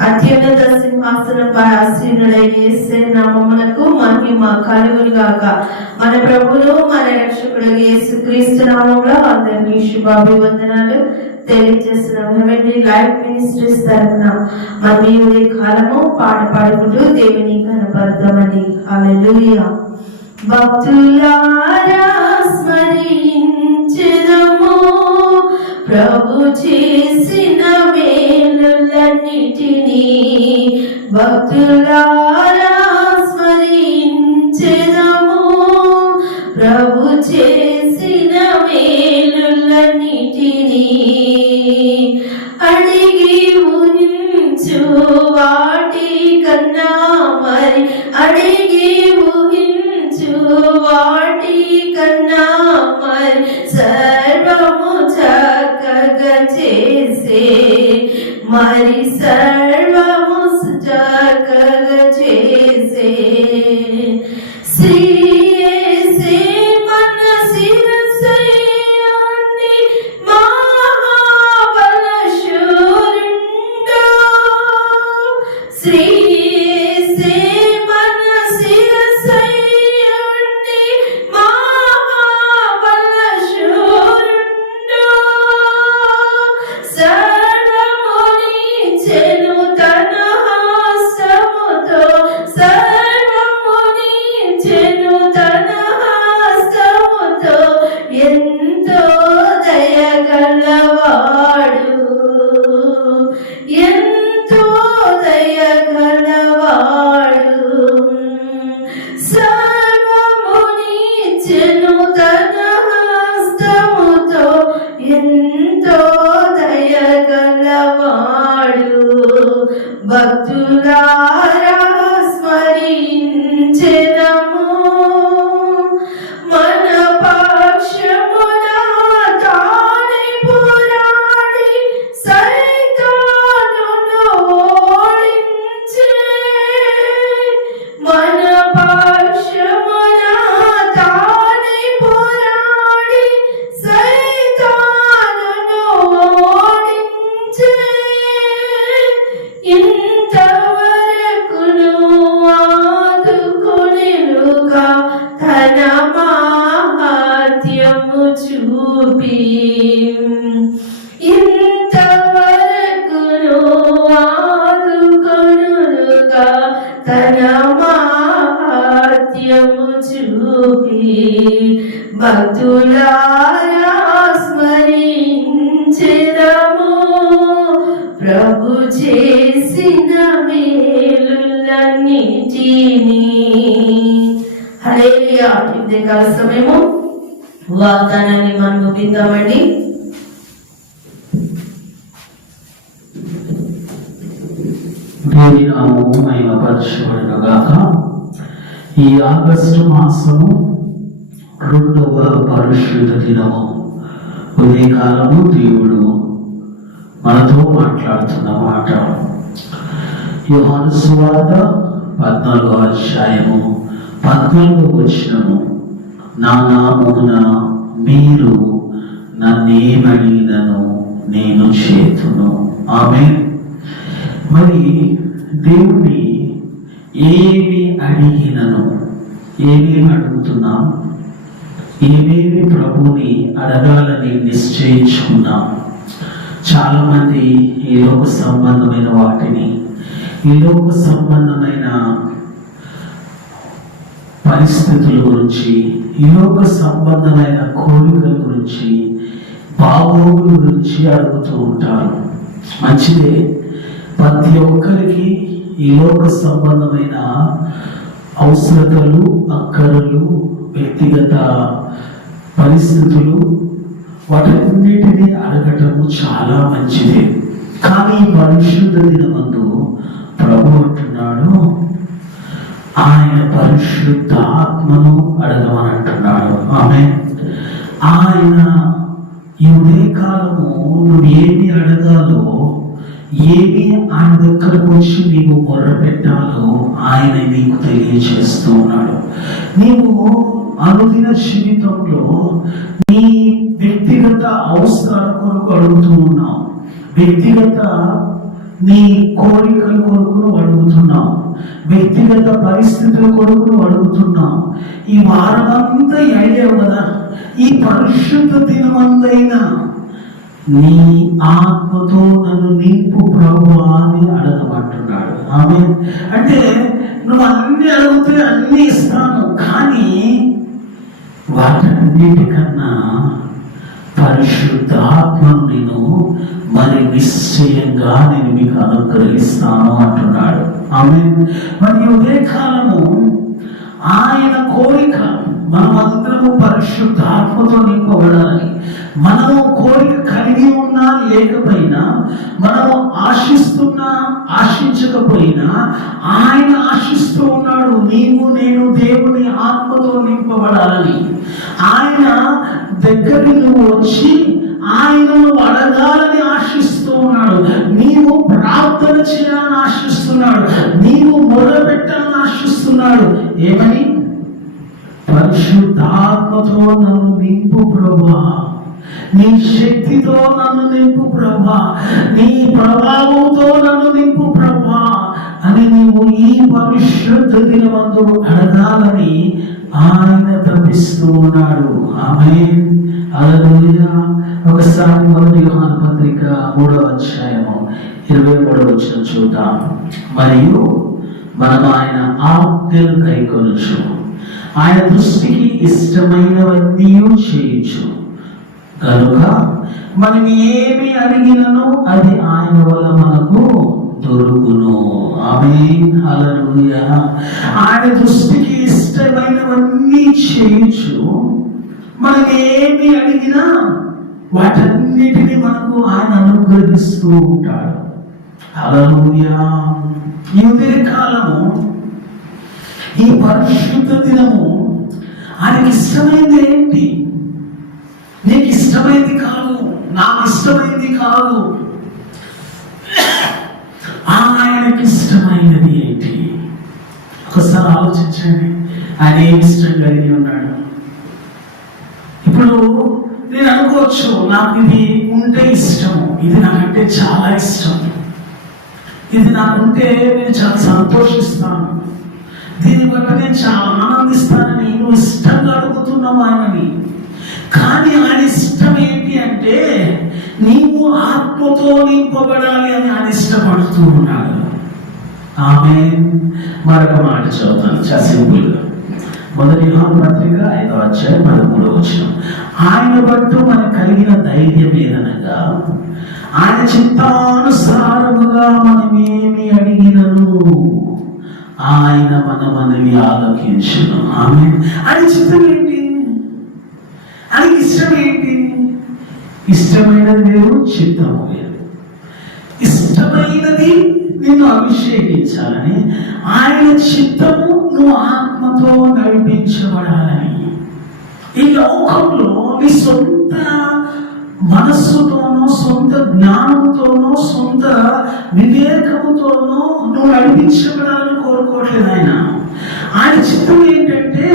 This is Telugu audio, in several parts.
అత్యున్నత సింహాసనంపై ఆసీనుడైన యేసే నామమునకు మహిమ కలుగును గాక. మన ప్రభువును మన రక్షకుడు యేసు క్రీస్తు నామంలో అందరినీ శుభాభివందనాలు తెలియజేస్తున్నాం. హెవెన్లీ లైఫ్ మినిస్ట్రీస్ తరఫున మన ఈ ఉదయ కాలము పాట పాడుకుంటూ దేవుని కనపడతామండి హల్లెలూయా. భక్తులారా స్మరించదము. ప్రభు చేసి భక్తులారా స్మరించెదము. ప్రభు చేసిన మేలులన్నిటినీ అడిగి ఊహించు వాటి కన్నా మరి అడిగి ఊహించు వాటి కన్నా మరి సర్వము చక్కగా చేసే మరి సర్ చూపి ఇంతవరకును ఆదుకొనుగా తన మాహాత్యము చూపి భక్తులారా స్మరించెదము ప్రభు చేసిన మేలులన్నిటినీ హల్లెలూయా ఇదే సమయము వాగ్దానాన్ని మనం ముగిద్దామండి ఈ ఆగస్టు మాసము రెండవ పరిశుద్ధ దినము. ఉదయకాలము దేవుడు మనతో మాట్లాడుతున్న మాట. యోహాను సువార్త పద్నాలుగో అధ్యాయము పద్నాలుగో వచ్చినము నా నామమున మీరు నన్నేమడిగినను నేను చేతును. ఆమె మరి దేవుని ఏమి అడిగినను? ఏమేమి అడుగుతున్నాం? ఏమేమి ప్రభుని అడగాలని నిశ్చయించుకున్నాం? చాలా మంది ఈ లోక సంబంధమైన వాటిని ఈ లోక సంబంధమైన పరిస్థితుల గురించి యోగ లోక సంబంధమైన కోరికల గురించి బాగోగుల గురించి అడుగుతూ ఉంటారు. మంచిదే ప్రతి ఒక్కరికి ఈ లోక సంబంధమైన అవసరతలు అక్కరలు వ్యక్తిగత పరిస్థితులు వాటన్నిటినీ అడగటము చాలా మంచిదే. కానీ పరిశుద్ధ దినమందు ఆయన పరిశుద్ధ ఆత్మను అడగమని అంటున్నాడు ఆమె ఆయన ఈ ఉదయకాలము నువ్వు ఏమి అడగాలో ఏమి ఆయన దగ్గరకు వచ్చి నీవు మొర్ర పెట్టాలో ఆయన నీకు తెలియజేస్తూ ఉన్నాడు. నీవు అనుదిన జీవితంలో నీ వ్యక్తిగత అవసరాల కొరకు అడుగుతూ ఉన్నావు. వ్యక్తిగత నీ కోరికల కొరకు అడుగుతున్నాం. వ్యక్తిగత పరిస్థితుల కొరకు అడుగుతున్నాం. ఈ వారం అంతా అడిగావు కదా? ఈ పరిశుద్ధ దినమందైనా నీ ఆత్మతో నన్ను నింపు ప్రభు అని అడగమంటున్నాడు ఆమె అంటే నువ్వు అన్ని అడిగితే అన్ని ఇస్తాను. కానీ వాటన్నిటికన్నా పరిశుద్ధాత్మను నేను మరి నిశ్చయంగా నేను మీకు అనుగ్రహిస్తాను అంటున్నాడు. ఆమె మరి ఉదయకాలము ఆయన కోరిక మనమందరము పరిశుద్ధాత్మతో నింపబడాలి మనము కోరిక కలిగి ఉన్నా లేకపోయినా మనము ఆశిస్తున్నా ఆశించకపోయినా ఆయన ఆశిస్తూ ఉన్నాడు నీవు నేను దేవుని ఆత్మతో నింపబడాలని ఆయన దగ్గరికి నువ్వు వచ్చి ఆయనను అడగాలని ఆశిస్తున్నాడు ఏమని? పరిశుద్ధాత్మతో నన్ను నింపు ప్రభా. నీ శక్తితో నన్ను నింపు ప్రభా. నీ ప్రభావంతో నన్ను నింపు ప్రభా అని నీవు ఈ పరిశుద్ధ దినమందు అడగాలని ఆయన తప్పిస్తూ ఉన్నాడు. ఆమె అలా ఒకసారి మొదటి యోహాన పత్రిక మూడవ అధ్యాయము ఇరవై మూడవ వచ్చిన చూద్దాం. మరియు మనం ఆయన ఆజ్ఞలు కైకొనచ్చు ఆయన దృష్టికి ఇష్టమైనవన్నీ చేయొచ్చు కనుక మనం ఏమి అడిగినను అది ఆయన వల్ల మనకు దొరుకును. ఆమె హల్లెలూయా. ఆయన దృష్టికి ఇష్టమైనవన్నీ చేయొచ్చు మనం ఏమి అడిగినా వాటన్నిటిని మనకు ఆయన అనుగ్రహిస్తూ ఉంటాడు. ఈ ఉదయ కాలము ఈ పరిశుద్ధ దినము ఆయనకి ఇష్టమైంది ఏంటి? నీకు ఇష్టమైంది కాదు నాకు ఇష్టమైంది కాదు. ఆయనకి ఇష్టమైనది ఏంటి? ఒకసారి ఆలోచించండి. ఆయన ఏమి ఇష్టం కలిగి ఉన్నాడు? ఇప్పుడు నేను అనుకోవచ్చు నాకు ఇది ఉంటే ఇష్టం ఇది నాకంటే చాలా ఇష్టం. ఇది నాకుంటే నేను చాలా సంతోషిస్తాను. దీన్ని బట్టి నేను చాలా ఆనందిస్తానని నువ్వు ఇష్టంగా అడుగుతున్నావు ఆయనని. కానీ ఆయన ఇష్టం ఏంటి అంటే నీవు ఆత్మతో నింపబడాలి అని ఆయన ఇష్టపడుతూ ఉన్నాడు. ఆమె మరొక మాట చదువుతాను చాలా సింపుల్గా. మొదటి పత్రిక ఐదో అధ్యాయం పదమూడో వచ్చిన ఆయన బట్టు మనకు కలిగిన ధైర్యం ఏదనగా ఆయన చిత్తానుసారముగా మనమేమి అడిగినను? ఆయన మన మనవి ఆలోకించను. ఆమె ఆయన చిత్తం ఏంటి? ఆయనకి ఇష్టం ఏంటి? ఇష్టమైనది వేరు చిత్తము వేరు. ఇష్టమైనది నిన్ను అభిషేకించాలని ఆయన చిత్తము నువ్వు ఆత్మతో నడిపించబడాలని. ఈ లోకంలో నీ సొంత మనస్సుతో జ్ఞానంతోనో సొంత వివేకముతోనో నువ్వు నడిపించబడాలని కోరుకోవట్లేదు ఆయన. ఆయన చిత్తం ఏంటంటే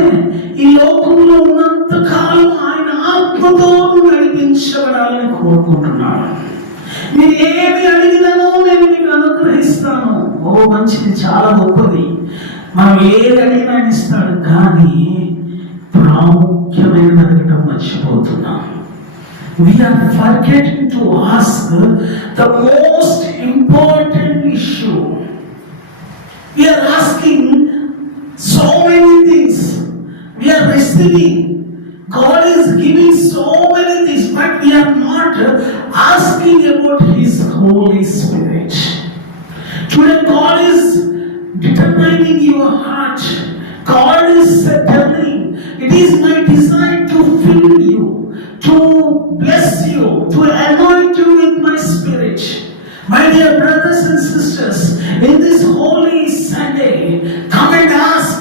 ఈ లోకంలో ఉన్నంత కాలం ఆయన ఆత్మతో నువ్వు నడిపించబడాలని కోరుకుంటున్నాడు. మీరు ఏమి అడిగినానో నేను మీకు అనుగ్రహిస్తాను. ఓ మంచిది చాలా గొప్పది. మనం ఏది అడిగినా ఇస్తాడు. కానీ ప్రాముఖ్యమైన అడగటం మర్చిపోతున్నాం. We are forgetting to ask the most important issue. We are asking so many things. We are receiving. God is giving so many things, but we are not asking about His Holy Spirit. Today, God is determining your heart. God is telling, it is my desire bless you, to anoint you with my spirit. My dear brothers and sisters, in this holy Sunday, come and ask.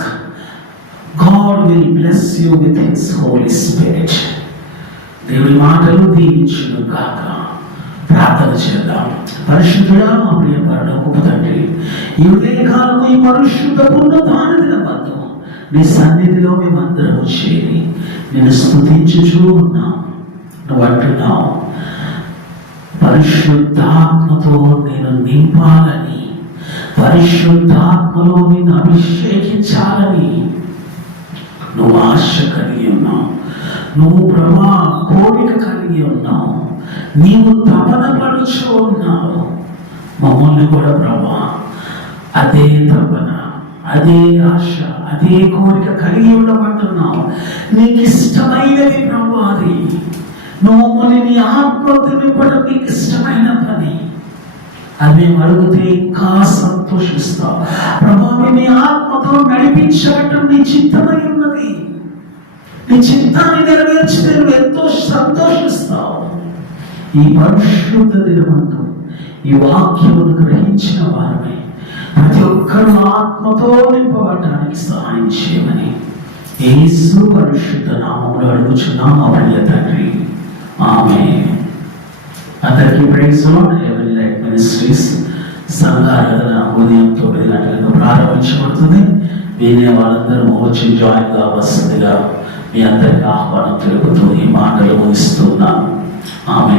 God will bless you with His Holy Spirit. దేవుడి మాటలు దీవించును కాక ప్రార్థన చేద్దాం పరిశుద్ధుడా మా ప్రియ పరలోకపు తండ్రి ఈ ఉదయకాలము ఈ పరిశుద్ధ పుణ్యపాన దినబంధం నీ సన్నిధిలో మేమందరం చేరి నేను స్థుతించుచూ ఉన్నాం నువ్వు అంటున్నావు పరిశుద్ధాత్మతో నేను నింపాలని పరిశుద్ధాత్మలో నేను అభిషేకించాలని నువ్వు ఆశ కలిగి ఉన్నావు. నువ్వు ప్రభా కోరిక కలిగి ఉన్నావు. నీవు తపన పడుచు ఉన్నావు. మమ్మల్ని కూడా ప్రభా అదే తపన అదే ఆశ అదే కోరిక కలిగి ఉండమంటున్నావు. నీకు ఇష్టమైనది ప్రభు అది. నువ్వు నీ ఆత్మతో నింపడం నీకు ఇష్టమైన పని. అది మేము అడిగితే ఇంకా సంతోషిస్తాం ప్రభావి నీ ఆత్మతో నడిపించటం నీ చిత్తమై ఉన్నది. నీ చిత్తాన్ని నెరవేర్చితే నువ్వు ఎంతో సంతోషిస్తావు. ఈ పరిశుద్ధ దినమంతం ఈ వాక్యమును గ్రహించిన వారమే. ప్రతి ఒక్కరు ఆత్మతో నింపబడడానికి సహాయం చేయమని. ఏసు పరిశుద్ధ నామంలో అడుగుచున్నాం. మా తండ్రి. అందరికీ ప్రైజ్ ఎవరి లైట్ మినిస్ట్రీస్ సంఘాల ఉదయంతో తొమ్మిది గంటలకు ప్రారంభించబడుతుంది. వినే వాళ్ళందరూ వచ్చి జాయిన్ కావాల్సిందిగా మీ అందరికి ఆహ్వానం తెలుపుతూ ఈ మాటలు ముగిస్తున్నాను. ఆమె